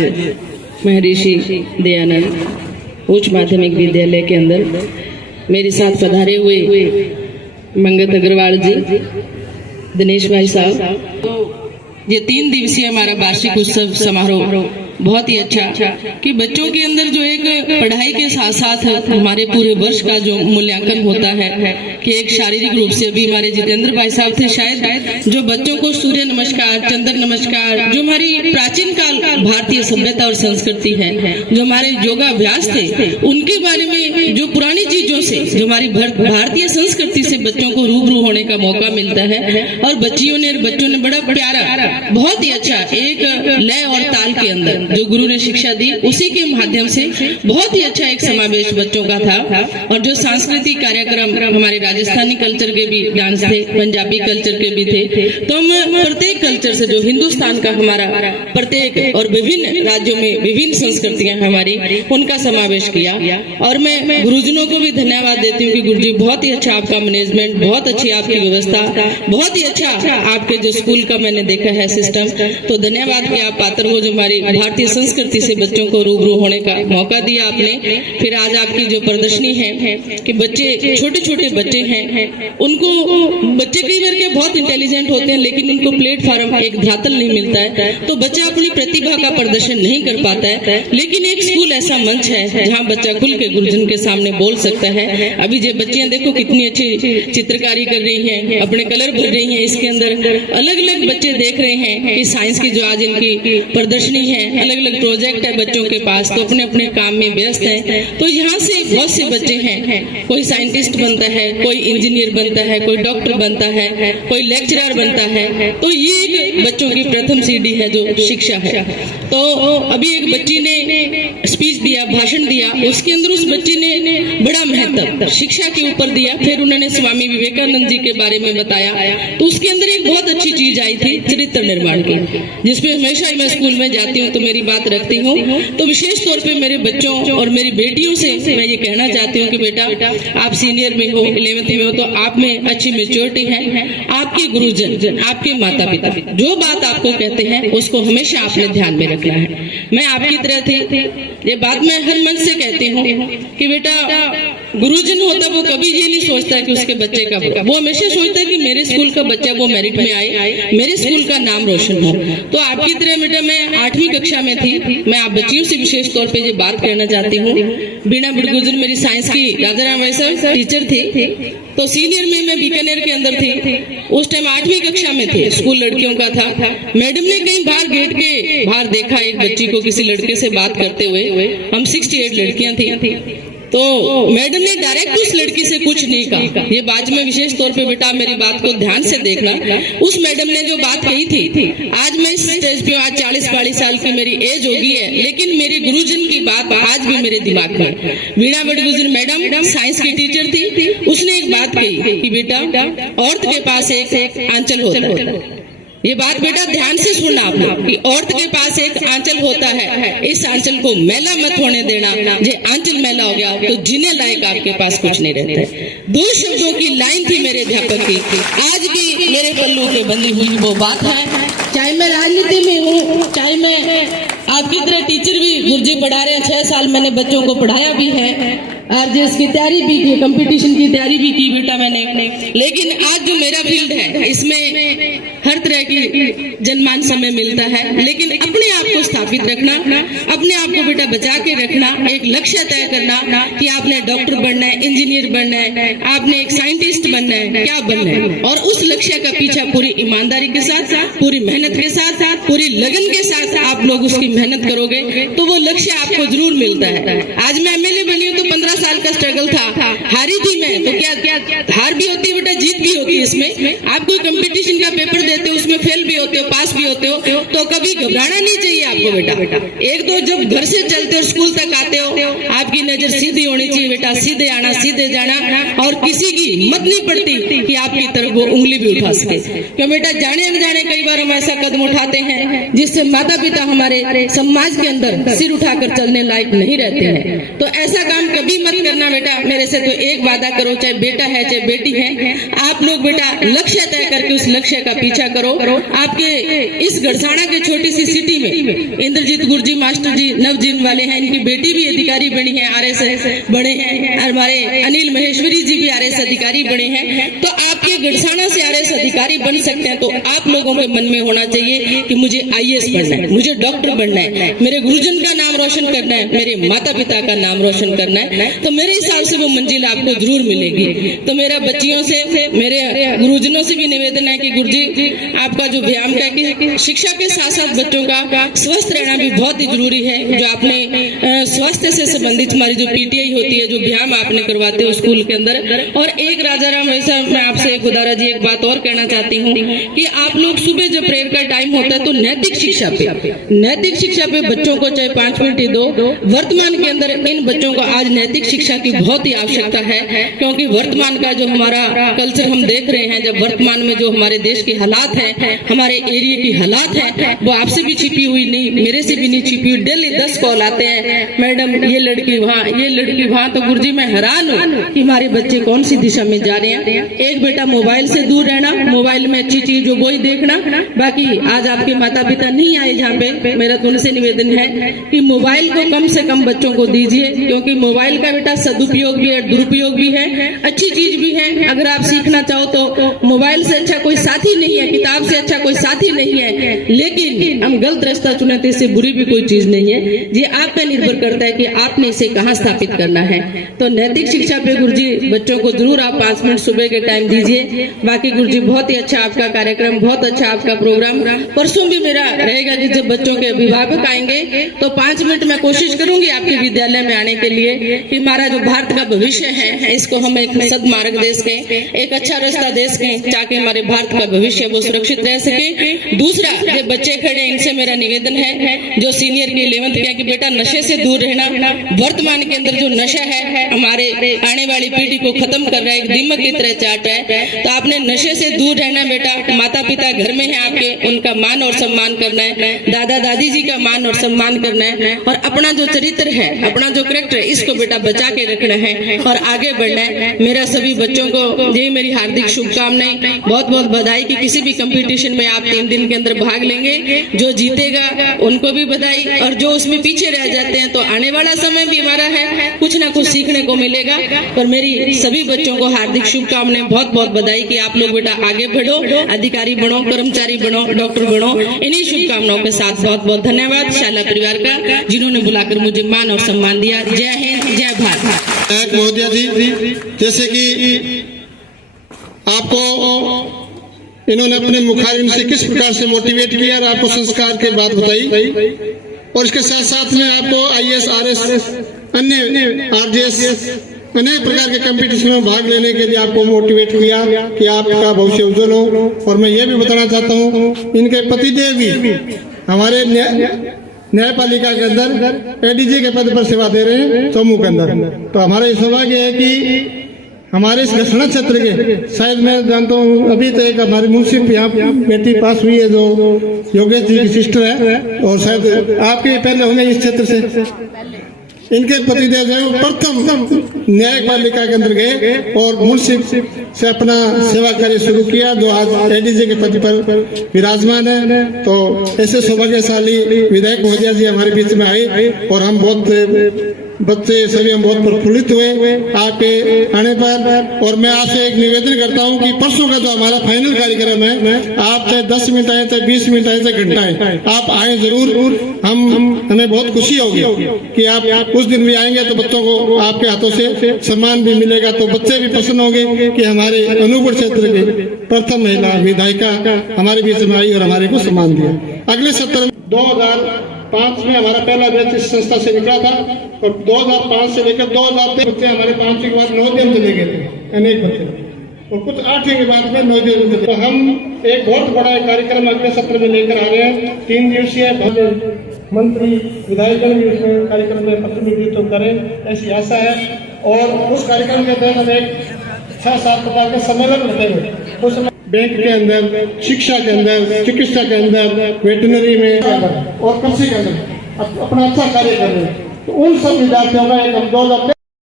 महर्षि दयानंद उच्च माध्यमिक विद्यालय के अंदर मेरे साथ पधारे हुए मंगत अग्रवाल जी, दिनेश भाई साहब, ये 3 दिवसीय हमारा वार्षिक उत्सव समारोह बहुत ही अच्छा कि बच्चों के अंदर जो एक पढ़ाई के साथ साथ हमारे पूरे वर्ष का जो मूल्यांकन होता है कि एक शारीरिक रूप से अभी हमारे जितेंद्र भाई साहब थे शायद, जो बच्चों को सूर्य नमस्कार, चंद्र नमस्कार, जो हमारी प्राचीन काल भारतीय सभ्यता और संस्कृति है, जो हमारे योगाभ्यास थे, उनके बारे में जो पुरानी चीजों से, जो हमारी भारतीय संस्कृति से बच्चों को रूबरू होने का मौका मिलता है। और बच्चों ने बड़ा प्यारा, बहुत ही अच्छा एक लय और ताल के अंदर जो गुरु ने शिक्षा दी, उसी के माध्यम से बहुत ही अच्छा एक समावेश बच्चों का था। और जो सांस्कृतिक कार्यक्रम हमारे राजस्थानी कल्चर के भी डांस थे, पंजाबी कल्चर के भी थे, तो हम प्रत्येक कल्चर से जो हिंदुस्तान का हमारा प्रत्येक और विभिन्न राज्यों में विभिन्न संस्कृतियां हमारी, उनका समावेश किया। और मैं गुरुजनों को भी धन्यवाद देती हूँ कि गुरुजी बहुत ही अच्छा आपका मैनेजमेंट, बहुत अच्छी आपकी व्यवस्था, बहुत ही अच्छा आपके जो स्कूल का मैंने देखा है सिस्टम, तो धन्यवाद कि आप पात्र हो जो हमारी भारतीय संस्कृति से बच्चों को रूबरू होने का मौका दिया आपने। फिर आज आपकी जो प्रदर्शनी है कि बच्चे, छोटे छोटे बच्चे हैं, उनको बच्चे कई बार के बहुत इंटेलिजेंट होते हैं लेकिन उनको प्लेटफॉर्म, एक धरातल नहीं मिलता है, तो बच्चा अपनी प्रतिभा का प्रदर्शन नहीं कर पाता है। लेकिन एक स्कूल ऐसा मंच है जहाँ बच्चा खुल के गुरुजन के सामने बोल सकता है। अभी जो बच्चियां देखो कितनी अच्छी चित्रकारी कर रही हैं, अपने कलर भर रही हैं, इसके अंदर अलग अलग बच्चे देख रहे हैं कि साइंस की जो आज इनकी प्रदर्शनी है, अलग अलग प्रोजेक्ट है बच्चों के पास, तो अपने अपने काम में व्यस्त हैं। तो यहाँ से बहुत से बच्चे हैं, कोई साइंटिस्ट बनता है, कोई इंजीनियर बनता है, कोई डॉक्टर बनता है, कोई लेक्चरर बनता है। तो ये एक बच्चों की प्रथम सीढ़ी है जो शिक्षा है। तो अभी एक बच्ची ने स्पीच दिया, भाषण दिया, उसके अंदर उस बच्ची ने बड़ा महत्व शिक्षा के ऊपर दिया। फिर उन्होंने स्वामी विवेकानंद जी के बारे में बताया, तो उसके अंदर एक बहुत अच्छी चीज आई थी चरित्र निर्माण की, जिसपे हमेशा मैं स्कूल में जाती हूँ तो मेरी बात रखती हूँ। तो विशेष तौर पे मेरे बच्चों और मेरी बेटियों से मैं ये कहना चाहती हूँ कि बेटा, आप सीनियर में हो, 11th में हो, तो आप में अच्छी मेच्योरिटी है। आपके गुरुजन, आपके माता पिता जो बात आपको कहते हैं उसको हमेशा आपने ध्यान में रखना है। मैं आपकी तरह थी, ये बात मैं हर मन से कहती हूँ कि बेटा, गुरुजन होता वो कभी ये नहीं सोचता कि उसके बच्चे का, वो हमेशा सोचता है कि मेरे स्कूल का बच्चा वो मेरिट में आए, मेरे स्कूल का नाम रोशन हो। तो आपकी तरह बेटा, मैं 8वीं कक्षा में थी, मैं आप बच्चियों से विशेष तौर पे ये बात कहना चाहती हूँ। बीना बिड़गुजर मेरी साइंस की राजा राम वैसा टीचर थी, तो सीनियर में मैं बीकानेर के अंदर थी, उस टाइम 8वीं कक्षा में थी, स्कूल लड़कियों का था। मैडम ने कहीं बाहर गेट के बाहर देखा एक बच्ची को किसी लड़के से बात करते हुए, हम 68 लड़कियां थी, तो मैडम ने डायरेक्ट उस लड़की से कुछ नहीं कहा। ये बात में विशेष तौर पे बेटा मेरी बात को ध्यान से देखना, उस मैडम ने जो बात कही थी, आज मैं इस स्टेज पे, आज 40-42 साल की मेरी एज होगी है, लेकिन मेरे गुरुजन की बात आज भी मेरे दिमाग में। वीणा बड़गुजर मैडम साइंस की टीचर थी, उसने एक बात कही कि बेटा, औरत के पास एक आंचल होता है। ये बात बेटा ध्यान से सुनना आप लोग कि औरत के पास एक आंचल होता है, इस आंचल को मैला मत होने देना। जे आंचल मैला हो गया तो जीने लायक आपके पास कुछ नहीं रहता है। 2 शब्दों की लाइन थी मेरे अध्यापक की, आज भी मेरे पल्लू पे बंधी हुई वो बात है। चाहे मैं राजनीति में हूँ, चाहे मैं आपकी तरह टीचर भी गुरुजी पढ़ा रहे हैं, 6 साल मैंने बच्चों को पढ़ाया भी है, आरजेएस की तैयारी भी की, कंपटीशन की तैयारी भी की बेटा मैंने। लेकिन आज जो मेरा फील्ड है, इसमें हर तरह की जनमान समय मिलता है, लेकिन अपने आप को स्थापित रखना, अपने आप को बेटा बचा के रखना, एक लक्ष्य तय करना कि आपने डॉक्टर बनना है, इंजीनियर बनना है, आपने एक साइंटिस्ट बनना है, क्या बनना है, और उस लक्ष्य का पीछा पूरी ईमानदारी के साथ, पूरी मेहनत के साथ, पूरी लगन के साथ आप लोग उसकी मेहनत करोगे तो वो लक्ष्य आपको जरूर मिलता है। आज मैं एमएलए बनी हूँ तो 15 साल का स्ट्रगल था, हारी थी मैं, तो क्या हार भी होती है बेटा, जीत भी होती है। इसमें आप कोई कंपटीशन का पेपर देते हो, उसमें फेल भी होते हो, पास भी होते हो, तो कभी घबराना नहीं चाहिए आपको बेटा। एक तो जब घर से चलते हो, स्कूल तक आते हो, आपकी नजर सीधी होनी चाहिए बेटा, सीधे आना, सीधे जाना, और किसी की हिम्मत नहीं पड़ती कि आपकी तरफ वो उंगली भी उठा सके। क्यों बेटा, जाने अनजाने कई बार हम ऐसा कदम उठाते हैं जिससे माता पिता हमारे समाज के अंदर सिर उठाकर चलने लायक नहीं रहते हैं। तो ऐसा काम कभी मत मत करना बेटा, मेरे से तो एक वादा करो, चाहे बेटा है चाहे बेटी है, आप लोग बेटा लक्ष्य तय करके उस लक्ष्य का पीछा करो। आपके इस गढ़साना के छोटी सी सिटी में इंद्रजीत गुरुजी मास्टर जी नवजीवन वाले हैं, इनकी बेटी भी अधिकारी बनी है, आरएसएस बने हैं, और हमारे अनिल महेश्वरी जी भी आरएस अधिकारी बने हैं। तो आपके गढ़साना से आरएस अधिकारी बन सकते हैं, तो आप लोगों के मन में होना चाहिए कि मुझे आईएएस बनना है, मुझे डॉक्टर बनना है, मेरे गुरुजन का नाम रोशन करना है, मेरे माता पिता का नाम रोशन करना है। तो मेरे हिसाब से वो मंजिल आपको जरूर मिलेगी। तो मेरा बच्चियों से, मेरे गुरुजनों से भी निवेदन है कि गुरुजी आपका जो व्यायाम का कि शिक्षा के साथ साथ बच्चों का स्वस्थ रहना भी बहुत ही जरूरी है। जो आपने स्वास्थ्य से संबंधित हमारी जो पीटीआई होती है, जो व्यायाम आपने करवाते हो स्कूल के अंदर। और एक राजा राम वैसा मैं आपसे खुदारा जी एक बात और कहना चाहती हूँ कि आप लोग सुबह जब प्रेयर का टाइम होता है तो नैतिक शिक्षा पे बच्चों को चाहे 5 मिनट ही दो। वर्तमान के अंदर इन बच्चों को आज नैतिक शिक्षा की बहुत ही आवश्यकता है, क्योंकि वर्तमान का जो हमारा कल्चर हम देख रहे हैं, जब वर्तमान में जो हमारे देश के हालात हैं, हमारे एरिया की हालात है, वो आपसे भी छिपी हुई नहीं, मेरे से भी नहीं छिपी हुई। डेली 10 कॉल आते हैं, मैडम ये लड़की वहाँ, ये लड़की वहाँ। तो गुरुजी मैं हैरान हूँ कि हमारे बच्चे कौन सी दिशा में जा रहे हैं। एक बेटा मोबाइल से दूर रहना, मोबाइल में अच्छी चीज जो वही देखना। बाकी आज आपके माता पिता नहीं आए जहाँ पे, मेरा तो उनसे निवेदन है कि मोबाइल को कम से कम बच्चों को दीजिए, क्योंकि मोबाइल का बेटा सदुपयोग भी है, दुरुपयोग भी है, अच्छी चीज भी है। अगर आप सीखना चाहो तो मोबाइल से अच्छा कोई साथी नहीं है, किताब से अच्छा कोई साथी नहीं है, लेकिन हम गलत रास्ता चुने तो इससे बुरी भी कोई चीज नहीं है। ये आप पे निर्भर करता है कि आपने इसे कहाँ स्थापित करना है। तो नैतिक शिक्षा पे गुरुजी बच्चों को जरूर आप 5 मिनट सुबह के टाइम दीजिए। बाकी गुरुजी बहुत ही अच्छा आपका कार्यक्रम, बहुत अच्छा आपका प्रोग्राम। परसों भी मेरा रहेगा कि जब बच्चों के अभिभावक आएंगे तो 5 मिनट मैं कोशिश करूंगी आपके विद्यालय में आने के लिए कि हमारा जो भारत का भविष्य है इसको हम एक सदमार्ग देश के, एक अच्छा रास्ता देश के, ताकि हमारे भारत का भविष्य वो सुरक्षित रह सके। दूसरा, जो बच्चे खड़े इनसे मेरा निवेदन है, जो सीनियर की 11th के, कि बेटा नशे से दूर रहना। वर्तमान के अंदर जो नशा है हमारे आने वाली पीढ़ी को खत्म कर रहा है, एक दीमक की तरह चाट है। तो आपने नशे से दूर रहना बेटा। माता पिता घर में है आपके, उनका मान और सम्मान करना है, दादा दादी जी का मान और सम्मान करना है, और अपना जो चरित्र है, अपना जो कैरेक्टर है, इसको बेटा बचा के रखना है और आगे बढ़ना है। मेरा सभी बच्चों को यही मेरी हार्दिक शुभकामनाएं, बहुत बहुत बधाई कि किसी भी कंपटीशन में आप 3 दिन के अंदर भाग लेंगे। जो जीतेगा उनको भी बधाई, और जो उसमें पीछे रह जाते हैं तो आने वाला समय भी हमारा है, कुछ ना कुछ सीखने को मिलेगा। पर मेरी सभी बच्चों को हार्दिक शुभकामनाएं, बहुत बहुत बधाई कि आप लोग बेटा आगे बढ़ो, अधिकारी बनो, कर्मचारी बनो, डॉक्टर बनो। इन्हीं शुभकामनाओं के साथ बहुत बहुत धन्यवाद शाला परिवार का, जिन्होंने बुलाकर मुझे मान और सम्मान दिया। जय हिंद, जय भारत। महोदया जी, जैसे कि आपको इन्होंने अपने मुखारिन से किस प्रकार से मोटिवेट किया और आपको संस्कार के बात बताई, और इसके साथ साथ में आपको आईएएस, आरएस, अन्य आरजेएस, अनेक प्रकार के कंपटीशन में भाग लेने के लिए आपको मोटिवेट किया कि आपका भविष्य उज्जवल हो। और मैं ये भी बताना चाहता हूँ, इनके पतिदेव भी हमारे न्यायपालिका के अंदर एडीजी के पद पर सेवा दे रहे हैं चौमू के अंदर। तो हमारा सौभाग्य है कि हमारे इस घसना क्षेत्र के, शायद मैं जानता हूँ अभी तो एक हमारी मुंशी यहाँ बेटी पास हुई है जो योगेश जी की सिस्टर है, और शायद आपके पहले होंगे इस क्षेत्र से। इनके पतिदेव जो प्रथम न्यायपालिका के अंदर गए और मुंशी से अपना सेवा कार्य शुरू किया, जो आज एडीजी के पद पर विराजमान है। तो ऐसे सौभाग्यशाली विधायक महोदया जी हमारे बीच में आए, और हम बहुत बच्चे सभी हम बहुत प्रफुल्लित हुए आपके आने पर। और मैं आपसे एक निवेदन करता हूं कि परसों का जो हमारा फाइनल कार्यक्रम है, आप चाहे 10 मिनट आए, चाहे 20 मिनट आए, चाहे घंटा आए, आप आए जरूर। हमें बहुत खुशी होगी कि आप उस दिन भी आएंगे तो बच्चों को आपके हाथों से सम्मान भी मिलेगा। तो बच्चे भी पसंद होंगे कि हमारे अनूपगढ़ क्षेत्र के प्रथम महिला विधायिका हमारे बीच में आई और हमारे को सम्मान दिया। अगले सत्र में 2005 में हमारा पहला बैच इस संस्था से निकला था, और 2005 से लेकर 2003 बच्चे हमारे 5वीं के बाद नवोदय चले गए थे, अनेक बच्चे, और कुछ 8वीं के बाद में नवोदय चले। तो हम एक बहुत बड़ा कार्यक्रम अगले सत्र में लेकर आ रहे हैं, 3 दिवसीय मंत्री विधायकगण भी उसमें कार्यक्रम में प्रतिनिधित्व करें, ऐसी आशा है। और उस कार्यक्रम के तहत हम एक 6-7 प्रकार के सम्मेलन रखते हैं। उस बैंक के अंदर, शिक्षा के अंदर, चिकित्सा के अंदर, वेटनरी में और कृषि के अंदर अपना अच्छा कार्य कर रहे हैं। तो उन सब विद्यार्थियों का एक हम 2000